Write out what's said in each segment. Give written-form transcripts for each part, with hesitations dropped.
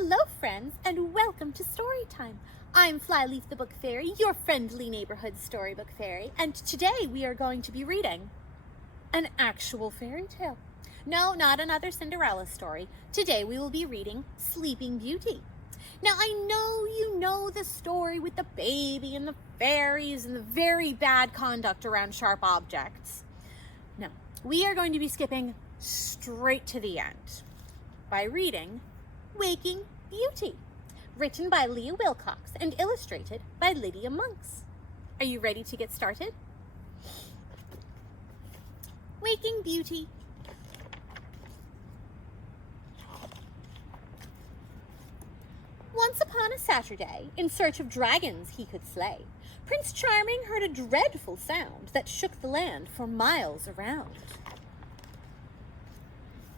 Hello, friends, and welcome to Storytime. I'm Flyleaf the Book Fairy, your friendly neighborhood storybook fairy, and today we are going to be reading an actual fairy tale. No, not another Cinderella story. Today we will be reading Sleeping Beauty. Now, I know you know the story with the baby and the fairies and the very bad conduct around sharp objects. No, we are going to be skipping straight to the end by reading Waking Beauty, written by Leah Wilcox and illustrated by Lydia Monks. Are you ready to get started? Waking Beauty. Once upon a Saturday, in search of dragons he could slay, Prince Charming heard a dreadful sound that shook the land for miles around.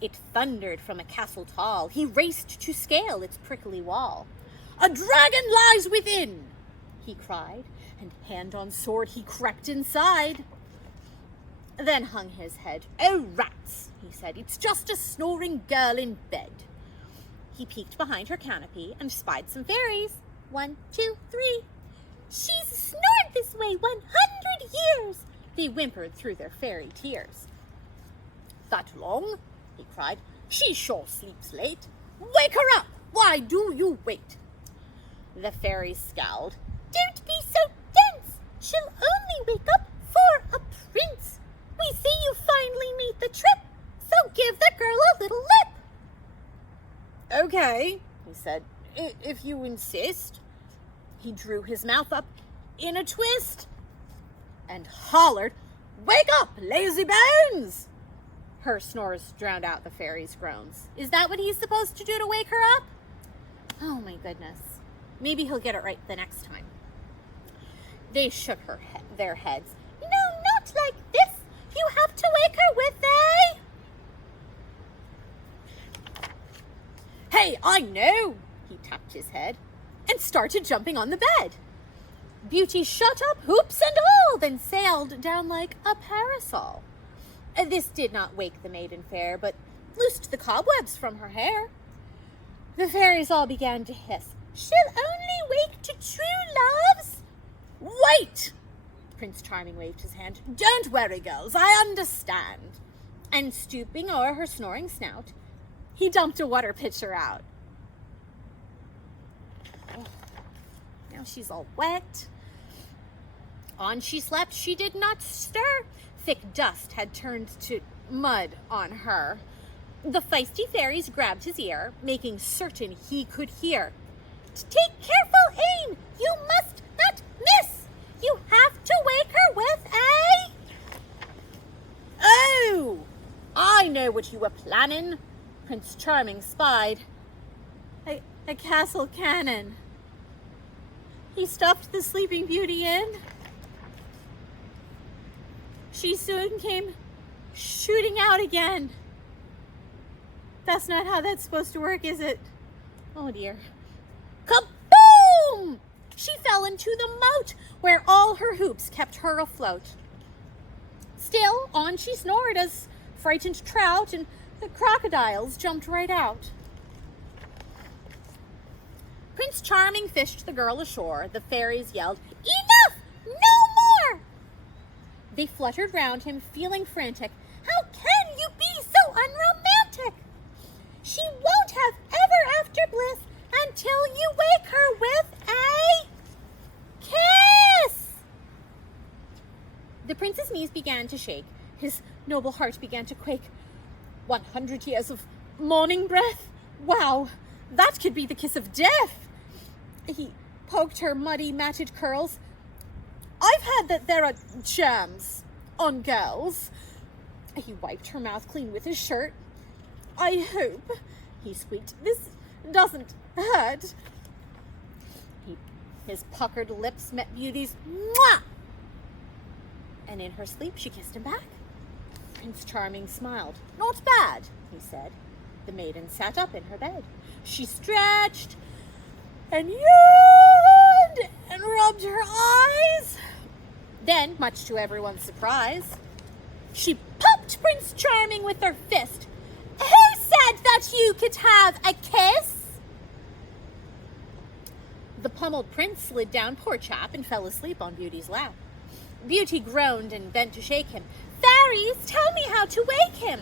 It thundered from a castle tall. He raced to scale its prickly wall. "A dragon lies within!" he cried, and hand on sword he crept inside. Then hung his head. "Oh, rats," he said, "it's just a snoring girl in bed." He peeked behind her canopy and spied some fairies. 1, 2, 3. "She's snored this way 100 years!" they whimpered through their fairy tears. "That long?" he cried. "She sure sleeps late. Wake her up! Why do you wait?" The fairies scowled. "Don't be so dense! She'll only wake up for a prince. We see you finally made the trip, so give the girl a little lip." "Okay," he said, "if you insist." He drew his mouth up in a twist and hollered, "Wake up, lazy bones!" Her snores drowned out the fairy's groans. Is that what he's supposed to do to wake her up? Oh my goodness. Maybe he'll get it right the next time. They shook their heads. "No, not like this. You have to wake her with a..." "Hey, I know!" He tapped his head and started jumping on the bed. Beauty shot up, hoops and all, then sailed down like a parasol. This did not wake the maiden fair, but loosed the cobwebs from her hair. The fairies all began to hiss. "She'll only wake to true loves." "Wait!" Prince Charming waved his hand. "Don't worry, girls, I understand." And stooping o'er her snoring snout, he dumped a water pitcher out. Oh, now she's all wet. On she slept, she did not stir. Thick dust had turned to mud on her. The feisty fairies grabbed his ear, making certain he could hear. "Take careful aim! You must not miss! You have to wake her with a..." "Oh, I know what you were planning," Prince Charming spied. A castle cannon. He stuffed the Sleeping Beauty in. She soon came shooting out again. That's not how that's supposed to work, is it? Oh dear. Kaboom! She fell into the moat where all her hoops kept her afloat. Still, on she snored as frightened trout and the crocodiles jumped right out. Prince Charming fished the girl ashore. The fairies yelled, "Enough! No more!" They fluttered round him, feeling frantic. "How can you be so unromantic? She won't have ever after bliss until you wake her with a kiss!" The prince's knees began to shake. His noble heart began to quake. 100 years of morning breath? Wow, that could be the kiss of death. He poked her muddy, matted curls. "I've heard that there are germs on girls." He wiped her mouth clean with his shirt. "I hope," he squeaked, "this doesn't hurt." His puckered lips met Beauty's. Mwah! And in her sleep, she kissed him back. Prince Charming smiled. "Not bad," he said. The maiden sat up in her bed. She stretched and yawned and rubbed her eyes. Then, much to everyone's surprise, she poked Prince Charming with her fist. "Who said that you could have a kiss?" pummeled prince slid down, poor chap, and fell asleep on Beauty's lap. Beauty groaned and bent to shake him. "Fairies, tell me how to wake him."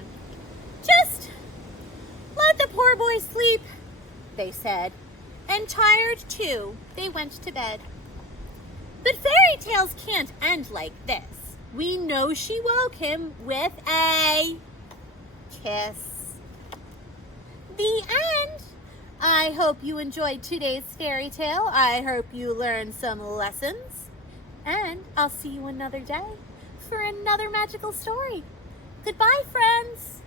"Just let the poor boy sleep," they said, and tired too, they went to bed. But fairy tales can't end like this. We know she woke him with a kiss. The end. I hope you enjoyed today's fairy tale. I hope you learned some lessons. And I'll see you another day for another magical story. Goodbye, friends.